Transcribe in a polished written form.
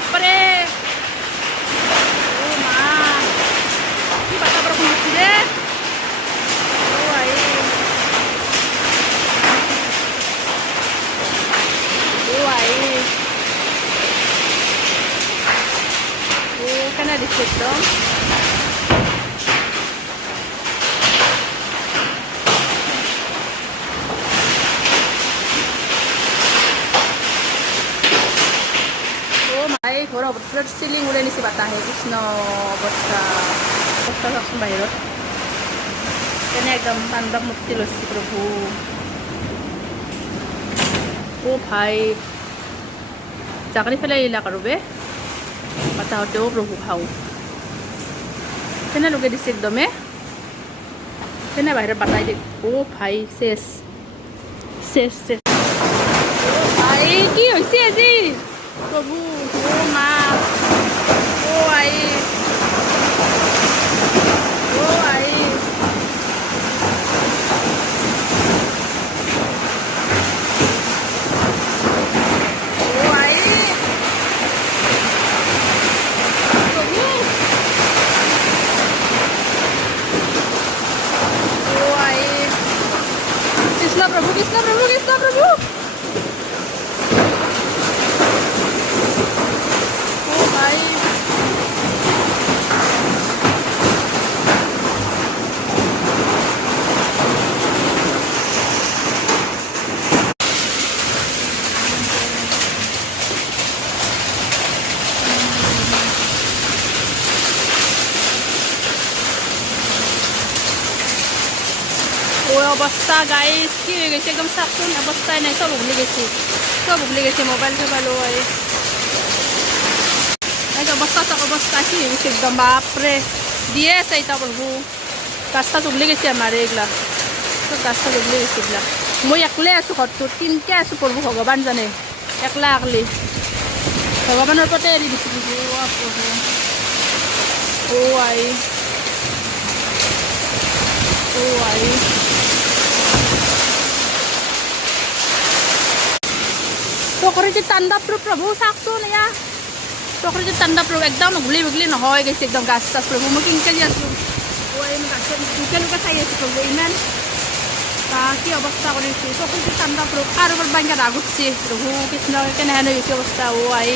বাপৰে ও মা কি বাতা বৰফ হচ্ছে ৰে ও আই ও আই ও কেনা দিচ্ছে একদম ঘৰ অৱস্থাত চিলিং উলাই নিছে বাতাহে কৃষ্ণ অৱস্থা অৱস্থা চাওকচোন বাহিৰত কেনে একদম তাণ্ডৱ মূৰ্তি লৈছে প্ৰভু অ ভাই জাকৰি পেলাই এৰিলাক আৰু বে বাতাহতে অ প্ৰভু ভাও কেনে লগে দিছে একদমে কেনে বাহিৰত বাতাই দি অ ভাই শেষ শেষ শেষ অ ভাই কি হৈছে আজি প্ৰভু ও মা ও আই ও আই ও আই প্ৰভু ও আই কৃষ্ণ প্ৰভু কৃষ্ণ প্ৰভু কৃষ্ণ প্ৰভু অৱস্থা গাইজ কি হৈ গৈছে একদম চাচোন অৱস্থাই নাই চব উগলি গৈছে মোবাইল চোবাইল অৱস্থা চাওক অৱস্থা কি হৈ গৈছে একদম বাপৰে দিয়ে আছে এতিয়া প্ৰভু ৰাস্তা উগলি গৈছে আমাৰ এইগিলা চব ৰাস্তা উগলি গৈছে এইবিলাক মই একলাই আছোঁ ঘৰটোত তিনকে আছোঁ প্ৰভু ভগৱান জানে একলা একলি ভগৱানৰ ওপৰতে এৰি দিছোঁ প্ৰভু ও আই ও আই প্ৰকৃতিৰ তাণ্ডৱ প্ৰভু চাওকচোন এয়া প্ৰকৃতিৰ তাণ্ডৱ প্ৰভু একদম উঘলি উঘলি নহয় গৈছে একদম গাছ চাছ প্ৰভু মই কিনকে দি আছোঁ মই গাছত লোকে চাই আছোঁ প্ৰভু ইমান কি অৱস্থা কৰিছে প্ৰকৃতিৰ তাণ্ডৱ প্ৰভু কাৰোবাৰ বাংগাত ৰাগ উঠছে প্ৰভু কৃষ্ণ কেনেহেনে গৈছে অৱস্থা ও আই